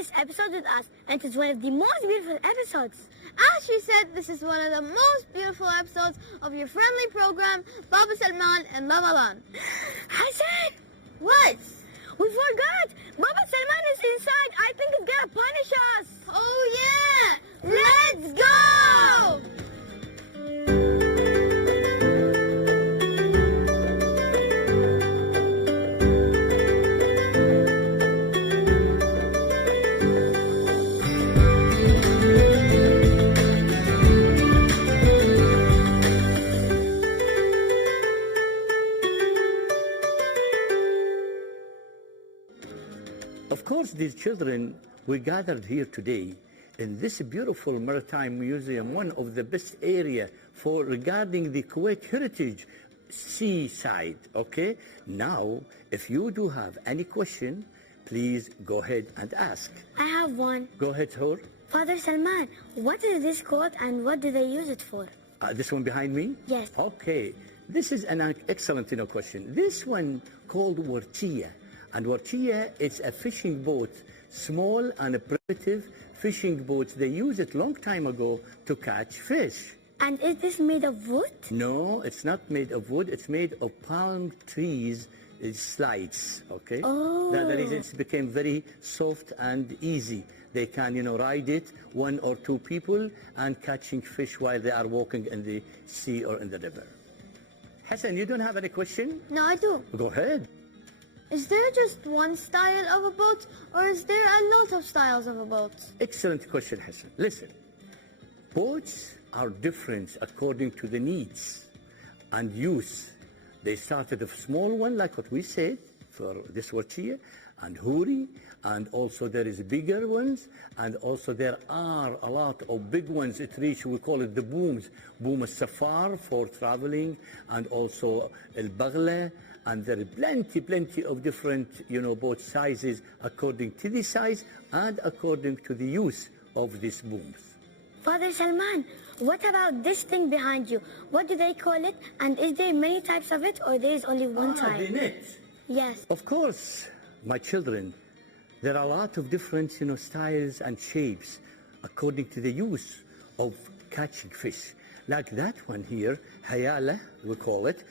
this episode with us, and it is one of the most beautiful episodes. As she said, this is one of the most beautiful episodes of your friendly program, Baba Salman in Ramadan. Hassan! What? We forgot! Baba Salman is inside! I think he's gonna punish us! Oh yeah! Let's go! Of course, these children, we gathered here today in this beautiful maritime museum, one of the best area for regarding the Kuwait heritage seaside, okay? Now, if you do have any question, please go ahead and ask. I have one. Go ahead, Hur. Father Salman, what is this called and what do they use it for? This one behind me? Yes. Okay. This is an excellent question. This one called Wartiya. And Wartiya is a fishing boat, small and primitive fishing boats. They used it long time ago to catch fish. And is this made of wood? No, it's not made of wood. It's made of palm trees slides, okay? Oh. The reason it became very soft and easy. They can, ride it, one or two people, and catching fish while they are walking in the sea or in the river. Hassan, you don't have any question? No, I do. Go ahead. Is there just one style of a boat, or is there a lot of styles of a boat? Excellent question, Hassan. Listen, boats are different according to the needs and use. They started a small one, like what we said, for this Wartiya, and Huri, and also there is bigger ones, and also there are a lot of big ones. It reach, we call it the booms. Boom al-Safar for traveling, and also al-Baghla, and there are plenty of different, boat sizes according to the size and according to the use of these booms. Father Salman, what about this thing behind you? What do they call it? And is there many types of it, or there is only one type? The net. Yes. Of course, my children, there are a lot of different, styles and shapes according to the use of catching fish. Like that one here, hayala, we call it.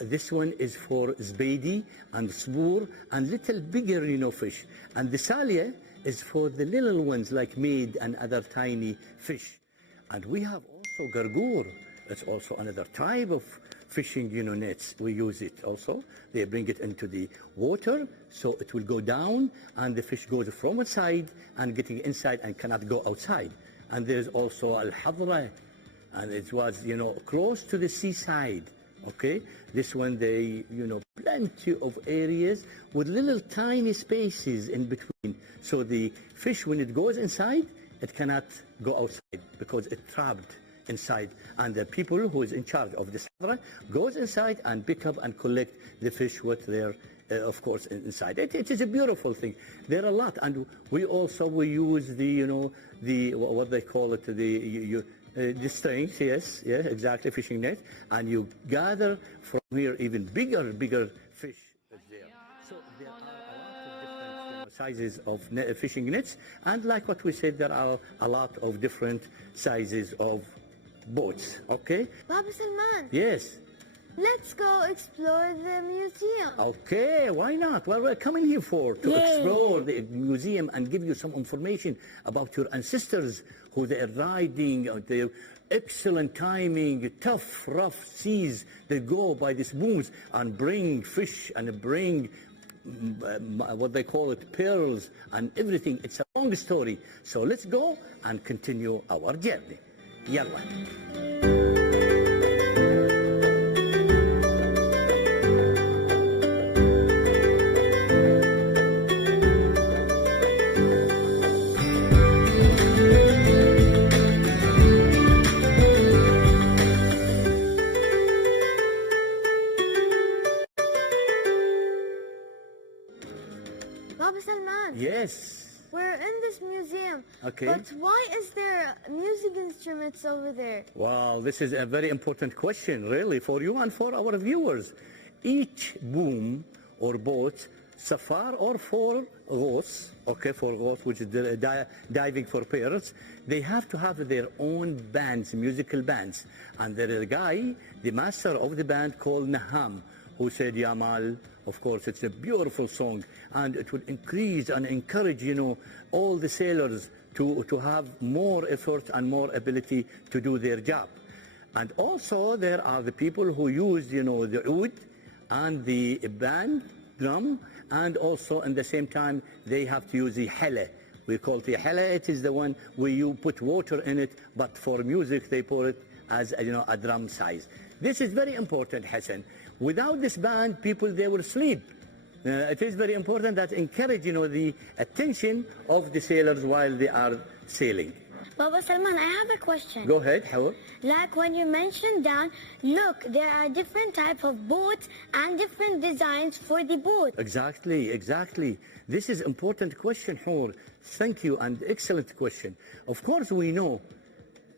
This one is for zbedi and spoor and little bigger, fish. And the salia is for the little ones like maid and other tiny fish. And we have also gargur. It's also another type of fishing, nets. We use it also. They bring it into the water, so it will go down, and the fish goes from inside and getting inside and cannot go outside. And there's also al-hadra, and it was, close to the seaside. Okay, this one they, plenty of areas with little tiny spaces in between. So the fish, when it goes inside, it cannot go outside because it's trapped inside. And the people who is in charge of this hadra goes inside and pick up and collect the fish with their, of course, inside. It is a beautiful thing. There are a lot, and we use the, what they call it, the strings, yes, yeah, exactly, fishing net, and you gather from here even bigger fish is there. So there are a lot of different sizes of fishing nets, and like what we said, there are a lot of different sizes of boats, okay? Baba Salman. Yes. Let's go explore the museum. Okay, why not? Well, we're coming here to explore the museum and give you some information about your ancestors, who they are riding, their excellent timing, tough, rough seas. They go by these booms and bring fish and bring what they call it, pearls and everything. It's a long story. So let's go and continue our journey. Yalla. Baba Salman. Yes. We're in this museum. Okay. But why is there music instruments over there? Wow, this is a very important question, really, for you and for our viewers. Each boom or boat Safar or for ghosts, okay, for ghosts, which is diving for pearls, they have to have their own bands, musical bands. And there is a guy, the master of the band called Naham, who said, Yamal, of course, it's a beautiful song, and it would increase and encourage, all the sailors to have more effort and more ability to do their job. And also there are the people who use, the oud and the band drum, and also at the same time they have to use the hala. We call it the hala. It is the one where you put water in it, but for music they put it as a drum size. This is very important, Hassan. Without this band, people, they will sleep. It is very important that encourage, the attention of the sailors while they are sailing. Baba Salman, I have a question. Go ahead, Howard. Like when you mentioned down, look, there are different types of boats and different designs for the boat. Exactly, exactly. This is important question, Howard. Thank you, and excellent question. Of course, we know,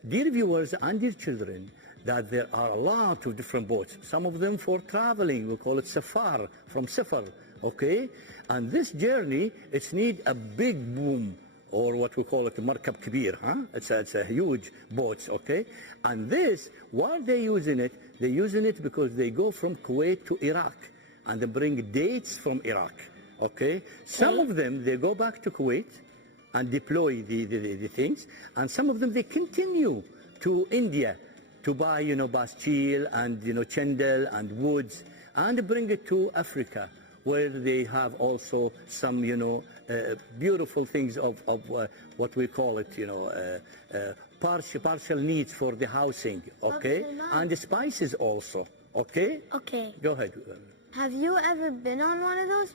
dear viewers and dear children, that there are a lot of different boats. Some of them for traveling, we call it safar, from safar, okay? And this journey, it needs a big boom, or what we call it, a markab kabir, huh? It's a huge boat, okay? And this, why they using it? They're using it because they go from Kuwait to Iraq, and they bring dates from Iraq, okay? Some of them, they go back to Kuwait and deploy the things, and some of them, they continue to India to buy, bastille and, chendel and woods, and bring it to Africa, where they have also some, beautiful things of what we call it, partial needs for the housing, okay? And the spices also, okay? Okay. Go ahead. Have you ever been on one of those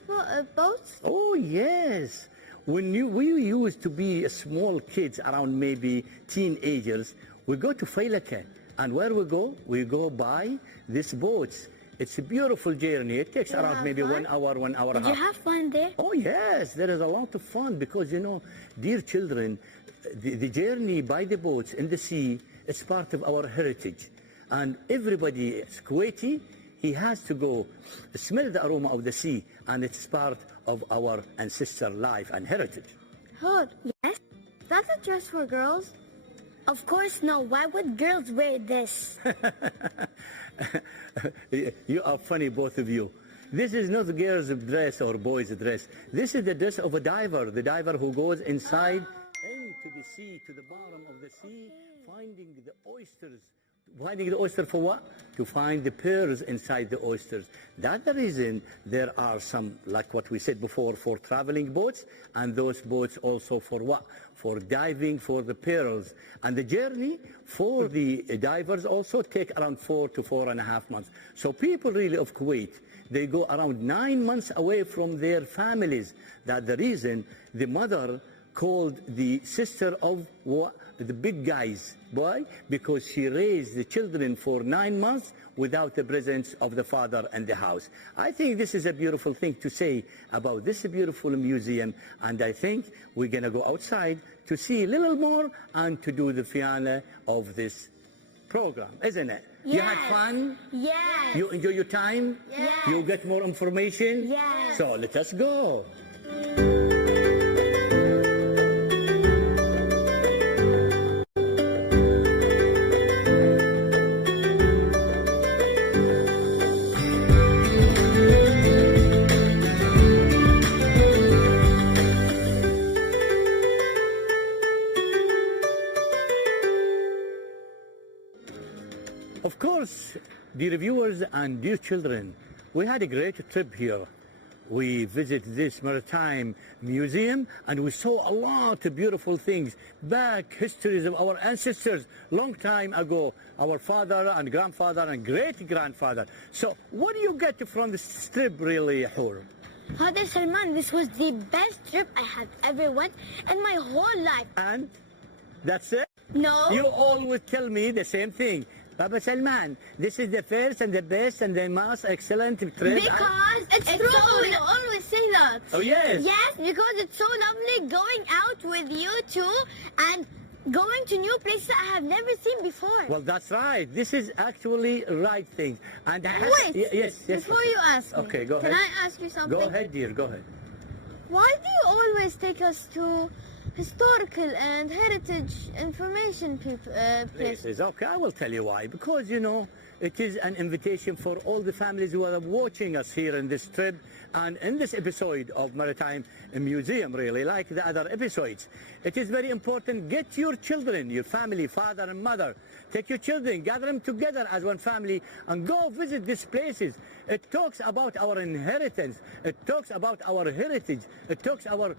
boats? Oh, yes. When we used to be small kids, around maybe teenagers, we go to Failaka. And where we go? We go by these boats. It's a beautiful journey. It takes around maybe 1 hour, 1 hour and a half. Did you have fun there? Oh, yes. There is a lot of fun because, dear children, the journey by the boats in the sea is part of our heritage. And everybody is Kuwaiti. He has to go smell the aroma of the sea, and it's part of our ancestor life and heritage. Hood, Yes? that's a dress for girls. Of course no. Why would girls wear this? You are funny, both of you. This is not a girl's dress or boy's dress. This is the dress of a diver, the diver who goes inside into the sea, to the bottom of the sea, finding the oysters. Finding the oyster for what? To find the pearls inside the oysters. That's the reason there are some, like what we said before, for traveling boats, and those boats also for what? For diving for the pearls. And the journey for the divers also take around 4 to 4.5 months. So people really of Kuwait, they go around 9 months away from their families. That's the reason the mother called the sister of what? The big guys. Why? Because she raised the children for 9 months without the presence of the father in the house. I think this is a beautiful thing to say about this beautiful museum, and I think we're going to go outside to see a little more and to do the finale of this program, isn't it? Yes. You had fun? Yes. You enjoy your time? Yes. You get more information? Yes. So let us go. Of course, dear viewers and dear children, we had a great trip here. We visited this maritime museum and we saw a lot of beautiful things, back histories of our ancestors long time ago, our father and grandfather and great-grandfather. So what do you get from this trip really, Hur? Father Salman, this was the best trip I have ever went in my whole life. And that's it? No. You always tell me the same thing. Baba Salman, this is the first and the best and the most excellent trip. Because it's true, you always say that. Oh, yes. Yes, because it's so lovely going out with you two, and Going to new places I have never seen before. Well, that's right. This is actually right thing. And Wait, yes. before you ask me, Okay, go ahead. can I ask you something? Go ahead, dear. Go ahead. Why do you always take us to historical and heritage information places? Places. Okay, I will tell you why. Because, you know, it is an invitation for all the families who are watching us here in this trip and in this episode of Maritime Museum, really, like the other episodes. It is very important. Get your children, your family, father and mother. Take your children, gather them together as one family and go visit these places. It talks about our inheritance. It talks about our heritage. It talks our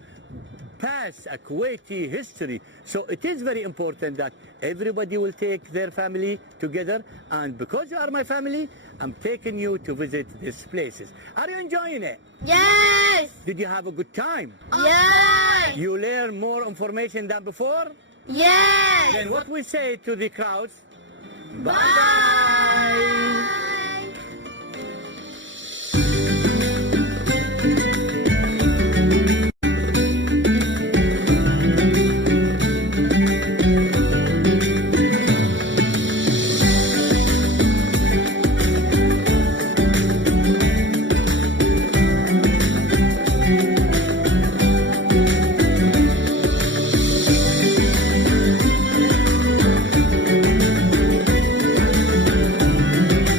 past, Kuwaiti history. So it is very important that everybody will take their family together, and because you are my family, I'm taking you to visit these places. Are you enjoying it? Yes! Did you have a good time? Yes! You learn more information than before? Yes! Then what we say to the crowds? Bye!